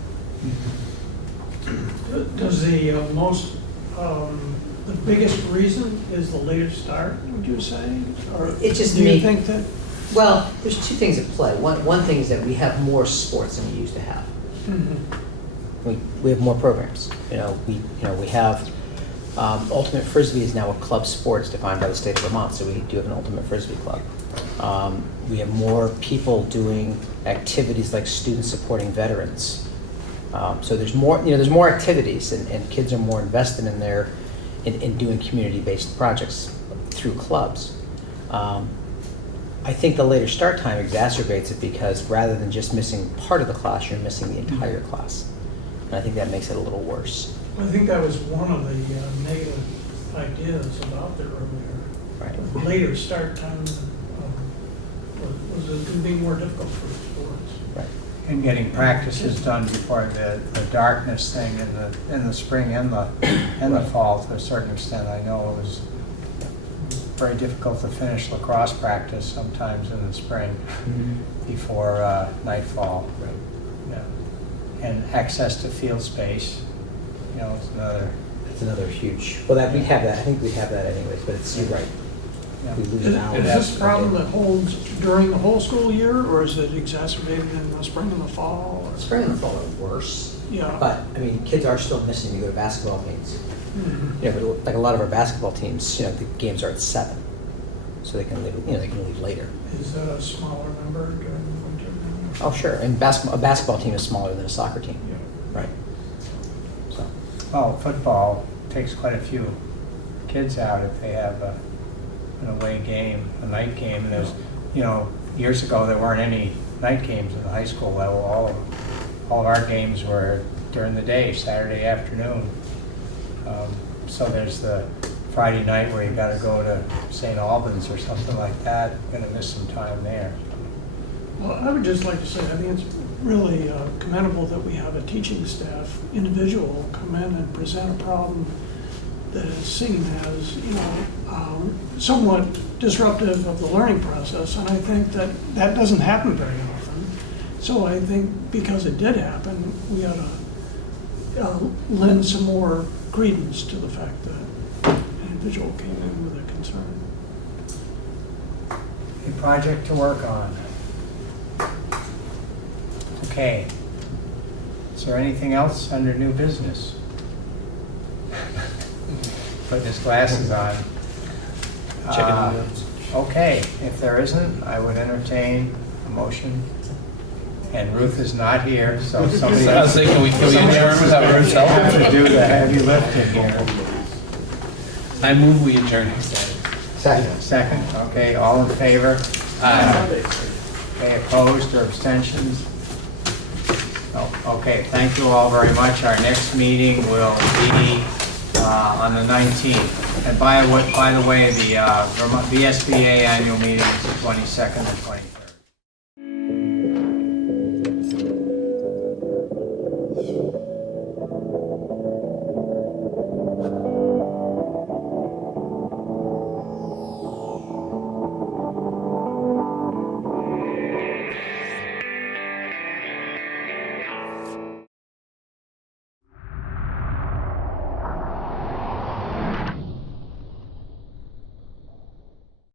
Does the biggest reason is the later start, would you say? Or It just do you may- think that? Well, there's two things at play. One thing is that we have more sports than we used to have. We have more programs. We have Ultimate Frisbee is now a club sport defined by the state of Vermont, so we do have an Ultimate Frisbee club. We have more people doing activities like students supporting veterans. So there's more activities, and kids are more invested in doing community-based projects through clubs. I think the later start time exacerbates it because rather than just missing part of the class, you're missing the entire class. And I think that makes it a little worse. I think that was one of the negative ideas about the earlier, Right. later start time was going to be more difficult for sports. Right. And getting practices done before the darkness thing in the spring and the fall to a certain extent. I know it was very difficult to finish lacrosse practice sometimes in the spring before nightfall. Right. Yeah. And access to field space, you know, is another. That's another huge. Well, we have that. I think we have that anyways. But you're right. Yeah. We lose Is an hour. this a problem that holds during the whole school year, or is it exacerbated in the spring and the fall? Or? Spring and the fall are worse. Yeah. But I mean, kids are still missing to go to basketball games. Mhm. Yeah, but like a lot of our basketball teams, the games are at 7, so they can leave. They can leave later. Is that a smaller number during the winter? Oh, sure. And a basketball team is smaller than a soccer team. Yeah. Right. So. Well, football takes quite a few kids out if they have an away game, a night game. And there's, years ago there weren't any night games in the high school level. All of our games were during the day, Saturday afternoon. So there's the Friday night where you got to go to St. Albans or something like that. Going to miss some time there. Well, I would just like to say, I think it's really commendable that we have a teaching staff individual come in and present a problem that is seen as, somewhat disruptive of the learning process. And I think that doesn't happen very often. So I think because it did happen, we ought to lend some more credence to the fact that an individual came in with a concern. A project to work on. Okay. Is there anything else under new business? putting his glasses on. Checking the notes. Okay, if there isn't, I would entertain a motion. And Ruth is not here, so somebody So I was thinking, can we adjourn without Ruth's help? have to do the heavy lifting here. I move we adjourn instead. Second. Second, okay, all in favor? Aye. Okay, opposed or abstentions? No, okay, thank you all very much. Our next meeting will be on the 19th. And by the way, the Vermont VSBA annual meeting is the 22nd and 23rd.